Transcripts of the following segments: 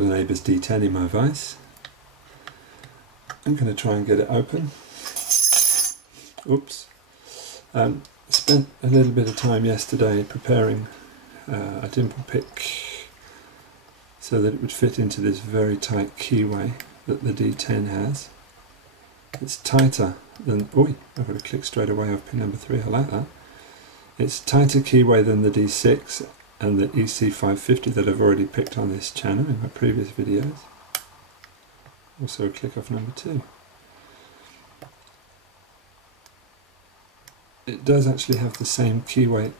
got an Abus D10 in my vise. I'm going to try and get it open. Oops. Spent a little bit of time yesterday preparing a dimple pick so that it would fit into this very tight keyway that the D10 has. It's tighter than, oh, I've got to click straight away off pin number 3, I like that. It's tighter keyway than the D6 and the EC550 that I've already picked on this channel in my previous videos. Also click off number 2. It does actually have the same keyway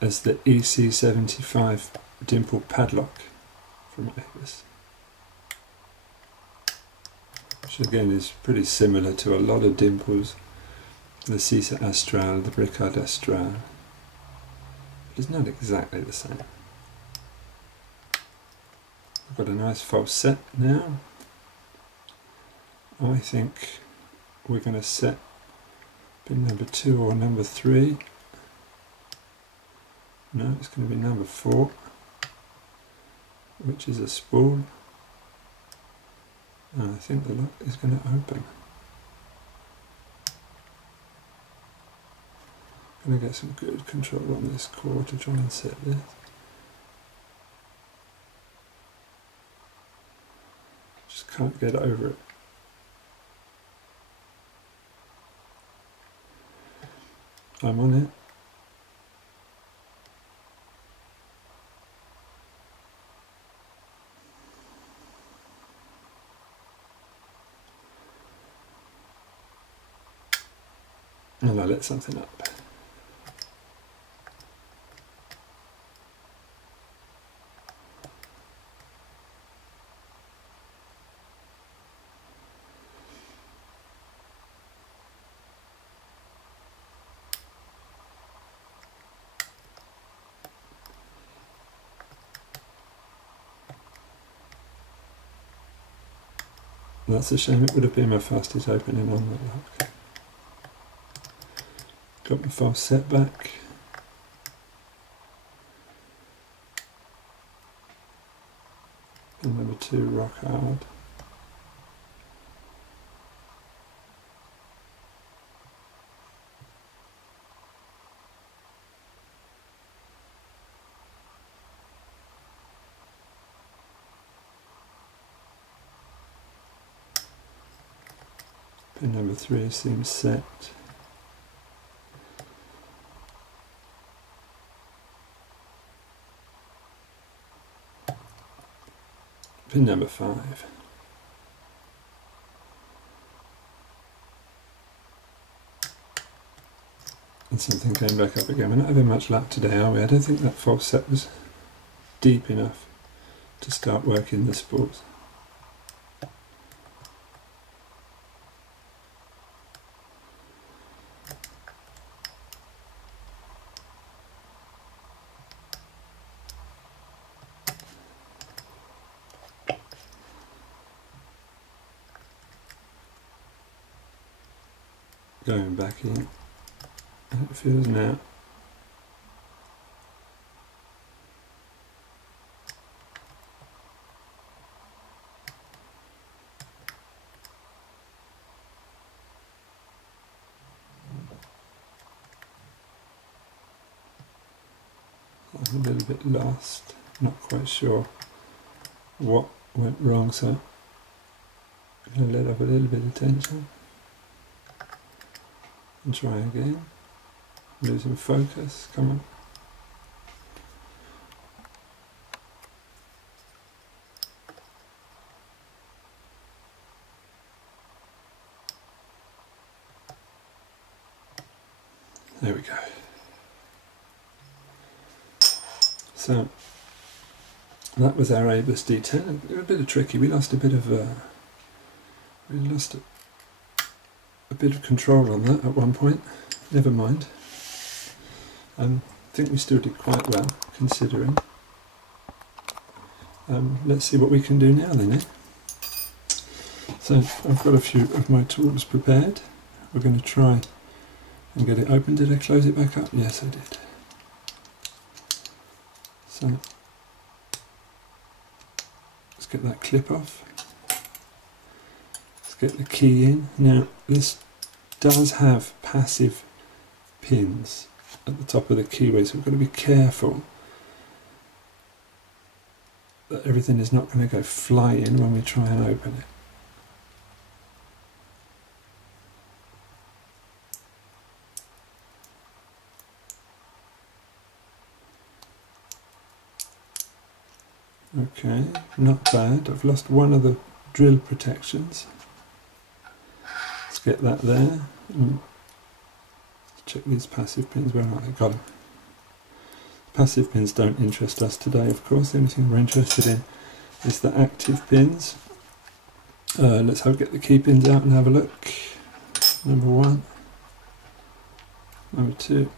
as the EC75 dimple padlock from Abus, which again is pretty similar to a lot of dimples, the Cisa Astral, the Bricard Astral. It's not exactly the same. I've got a nice false set now. I think we're going to set pin number 2 or number 3. No, it's going to be number 4, which is a spool. And I think the lock is going to open. I'm going to get some good control on this core to try and set this. Just can't get over it. I'm on it. And I let something up. That's a shame, it would have been my fastest opening on that lock. Got my false set back. Pin number 2 rock hard. Pin number 3 seems set. Pin number 5. And something came back up again. We're not having much luck today, are we? I don't think that false set was deep enough to start working the spools. Going back in, how it feels now. I'm a little bit lost, not quite sure what went wrong, so I'm going to let off a little bit of tension. And try again. Losing focus, come on. There we go. So that was our Abus D10. It was a bit tricky. We lost a bit of a bit of control on that at one point. Never mind. I think we still did quite well, considering. Let's see what we can do now then, eh? So I've got a few of my tools prepared. We're going to try and get it open. Did I close it back up? Yes, I did. So let's get that clip off. Let's get the key in. Now this does have passive pins at the top of the keyway, so we've got to be careful that everything is not going to go flying when we try and open it. Okay, not bad. I've lost one of the drill protections. Let's get that there. Check these passive pins. Where are they? Got them. Passive pins don't interest us today, of course. The only thing we're interested in is the active pins. Let's get the key pins out and have a look. Number 1, number 2,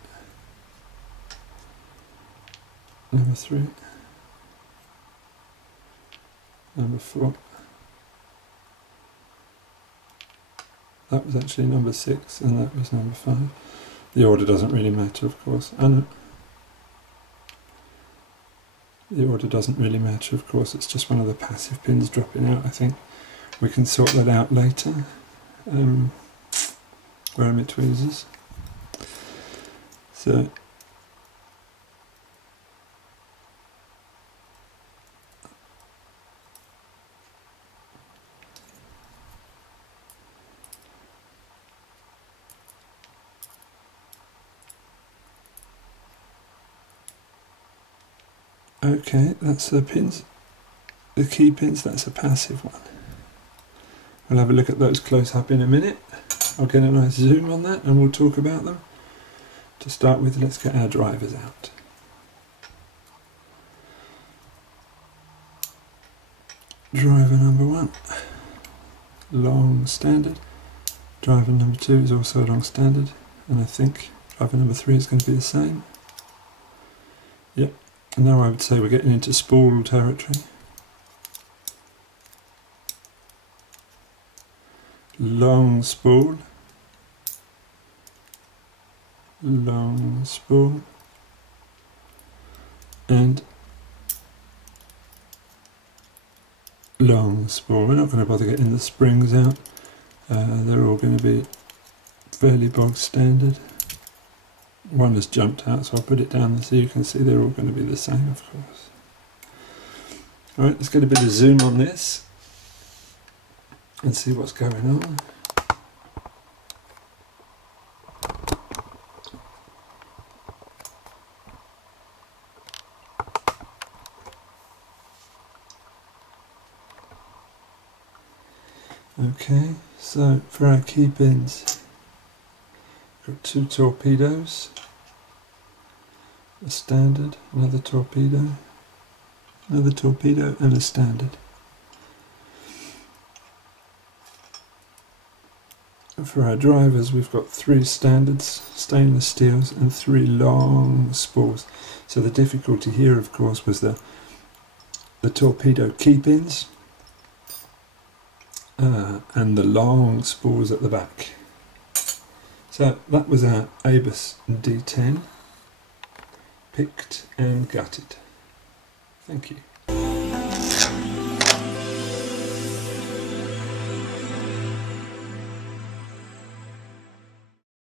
number 3, number 4. That was actually number 6 and that was number 5. The order doesn't really matter, of course. The order doesn't really matter, of course. It's just one of the passive pins dropping out, I think. We can sort that out later. Where are my tweezers? So okay, that's the pins, the key pins. That's a passive one. We'll have a look at those close up in a minute. I'll get a nice zoom on that and we'll talk about them. To start with, let's get our drivers out. Driver number 1, long standard. Driver number 2 is also long standard, and I think driver number 3 is going to be the same. Yep. And now I would say we're getting into spool territory. Long spool, long spool, and long spool. We're not going to bother getting the springs out. They're all going to be fairly bog standard. One has jumped out, so I'll put it down so you can see they're all going to be the same, of course. Alright, let's get a bit of zoom on this and see what's going on. Okay, so for our key pins, got 2 torpedoes, a standard, another torpedo, and a standard. And for our drivers, we've got 3 standards, stainless steels, and 3 long spools. So the difficulty here, of course, was the torpedo key pins and the long spools at the back. So that was our Abus D10 picked and gutted. Thank you.